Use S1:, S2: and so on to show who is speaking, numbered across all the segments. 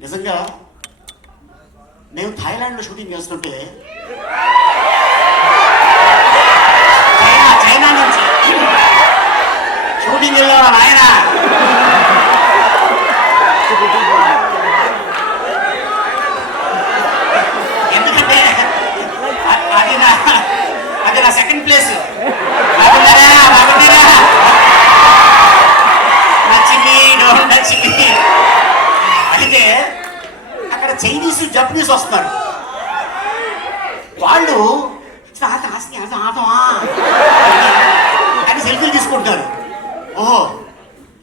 S1: నిజంగా నేను థాయిలాండ్లో షూటింగ్ చేస్తుంటే చైనీస్ వస్తున్నారు. వాళ్ళు ఆస్తి, అని సెల్ఫీలు తీసుకుంటారు. ఓహో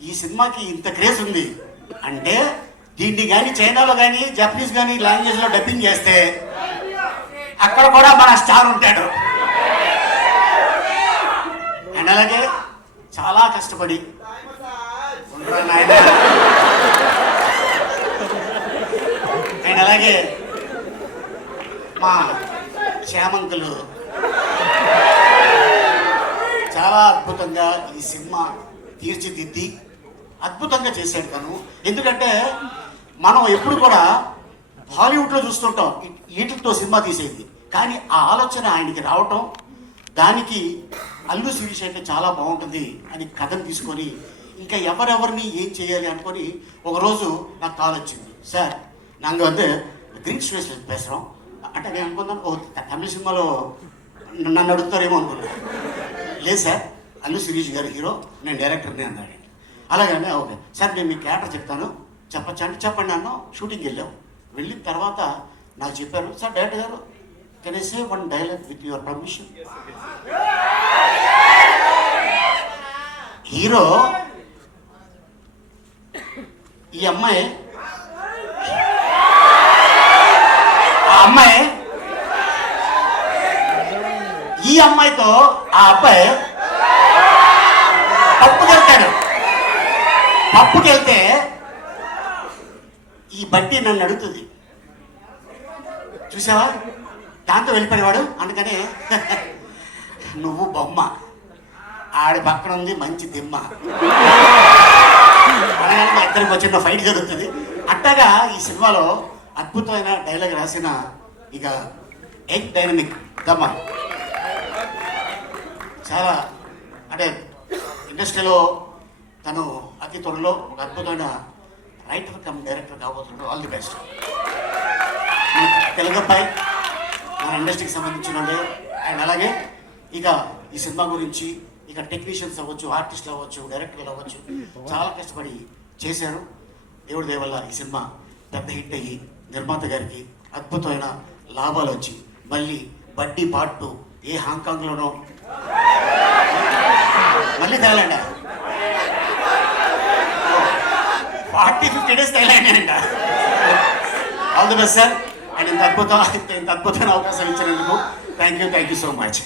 S1: ఈ సినిమాకి ఇంత క్రేజ్ ఉంది. అంటే దీన్ని కానీ చైనాలో కానీ జపనీస్ కానీ లాంగ్వేజ్లో డబ్బింగ్ చేస్తే అక్కడ కూడా మన స్టార్ ఉంటాడు. అండ్ అలాగే చాలా కష్టపడి ఉండరా అండ్ అలాగే క్షేమంకులు. చాలా అద్భుతంగా ఈ సినిమా తీర్చిదిద్ది అద్భుతంగా చేశాడు తను ఎందుకంటే మనం ఎప్పుడు కూడా బాలీవుడ్లో చూస్తుంటాం వీటితో సినిమా తీసేది. కానీ ఆ ఆలోచన ఆయనకి రావటం దానికి అల్లు శిరీష్ అంటే చాలా బాగుంటుంది అని కథను తీసుకొని ఇంకా ఎవరెవరిని ఏం చేయాలి అనుకొని ఒకరోజు నాకు కాల్ వచ్చింది సార్ నాకు வந்து గ్రీన్ స్పేస్ பேசுகிறோம் అంటే నేను అనుకున్నాను ఓ తమిళ సినిమాలో నన్ను అడుగుతారేమో అనుకున్నాను లేదు సార్ అల్లు శిరీష్ గారు హీరో నేను డైరెక్టర్ని అన్నాడు. అలాగనే ఓకే. సార్ నేను మీ క్యారెక్టర్ చెప్తాను. చెప్పచ్చా అంటే చెప్పండి అన్న. షూటింగ్ వెళ్ళాం. వెళ్ళిన తర్వాత నాకు చెప్పారు సార్ డైరెక్టర్ గారు can I say one dialogue with your permission hero ఈ అమ్మాయి ఆ అమ్మాయి ఈ అమ్మాయితో ఆ అబ్బాయి పప్పుకి వెళ్తాడు ఈ బట్టి నన్ను అడుగుతుంది. చూసావా? దాంతో వెళ్ళిపోయేవాడు. అందుకని నువ్వు బొమ్మ. ఆడి పక్కన ఉంది మంచి దిమ్మ. అనగానే మా ఇద్దరికి వచ్చిన ఫైట్ జరుగుతుంది. అట్టగా ఈ సినిమాలో అద్భుతమైన డైలాగ్ రాసిన ఇక ఎగ్ డైనమిక్ దమ్మ చాలా అంటే ఇండస్ట్రీలో తను అతి త్వరలో ఒక అద్భుతమైన రైటర్ కమ్ డైరెక్టర్ కాబోతున్నాడు. ఆల్ ది బెస్ట్ తెలుగు అబ్బాయి మన ఇండస్ట్రీకి సంబంధించిన అండ్ అలాగే ఇక ఈ సినిమా గురించి ఇక టెక్నీషియన్స్ అవ్వచ్చు ఆర్టిస్టులు అవ్వచ్చు డైరెక్టర్లు అవ్వచ్చు చాలా కష్టపడి చేశారు. దేవుడి దేవల్ల ఈ సినిమా పెద్ద హిట్ అయ్యి నిర్మాత గారికి అద్భుతమైన లాభాలు వచ్చి మళ్ళీ బడ్డీ పార్ట్ టూ ఏ హాంకాంగ్లోనో మళ్ళీ తగలండి. ఫార్టీ ఫిఫ్టీ డేస్ తగలండి అంట. All the best sir and ఇంత అద్భుతం ఇంత అద్భుతమైన అవకాశం ఇచ్చినందుకు thank you thank you so much